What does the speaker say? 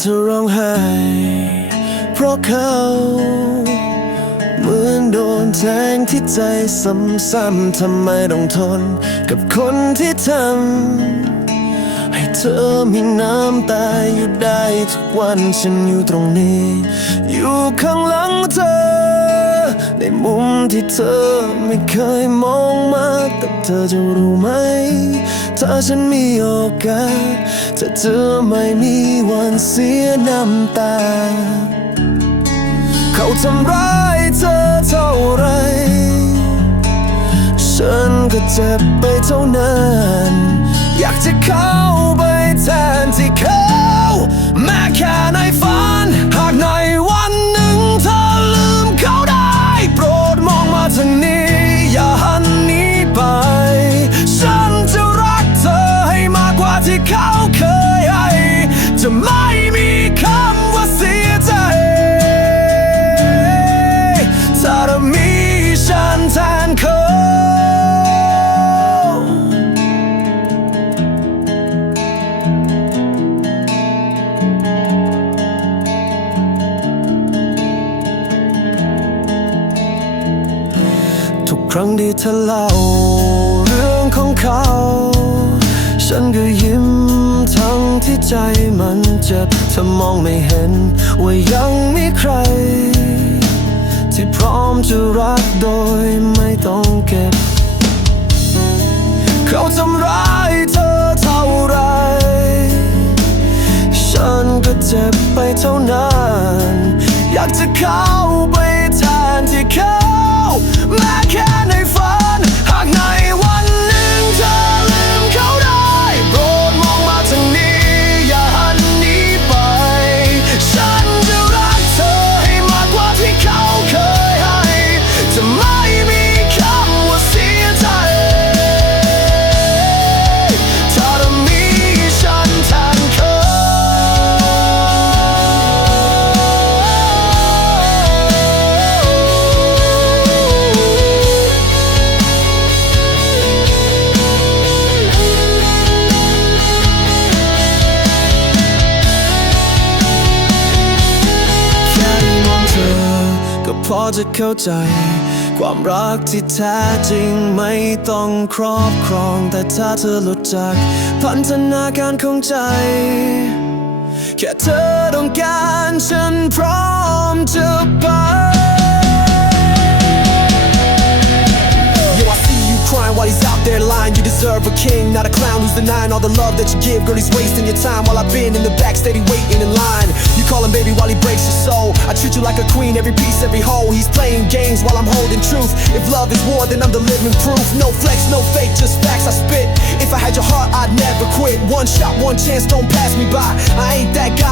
เธอร้องไห้ เพราะเขาเหมือนโดนแทงที่ใจซ้ำๆทำไมต้องทน กับคนที่ทำให้เธอมีน้ำตาอยู่ได้ทุกวันฉันอยู่ตรงนี้ อยู่ข้างหลังเธอ ในมุมที่เธอไม่เคยมองมา แต่เธอจะรู้ไหม ถ้าฉันมีโอกาสจะเธอไม่มีวันเสียน้ำตา เขาทำร้ายเธอเท่าไร ฉันก็เจ็บไปเท่านั้น อยากจะเข้า รั้งที่เธอเล่าเรื่องของเขา ฉันก็ยิ้มทั้งที่ใจมันเจ็บเธอมองไม่เห็น ว่ายังมีใคร ที่พร้อมจะรักโดยไม่ต้องเก็บ เขาทำร้าย พอจะเข้าใจ ความรักที่แท้จริงไม่ต้องครอบครอง แต่ถ้าเธอหลุดจากพันธนาการของใจ แค่เธอต้องการฉันพร้อมจะไป Yo, I see you crying while he's out there lying. You deserve a king, not a clown who's denying all the love that you give. Girl, he's wasting your time while I've been in the back, steady waiting in line. Like a queen, every piece, every hole. He's playing games while I'm holding truth. If love is war, then I'm the living proof. No flex, no fake, just facts I spit. If I had your heart, I'd never quit. One shot, one chance, don't pass me by. I ain't that guy.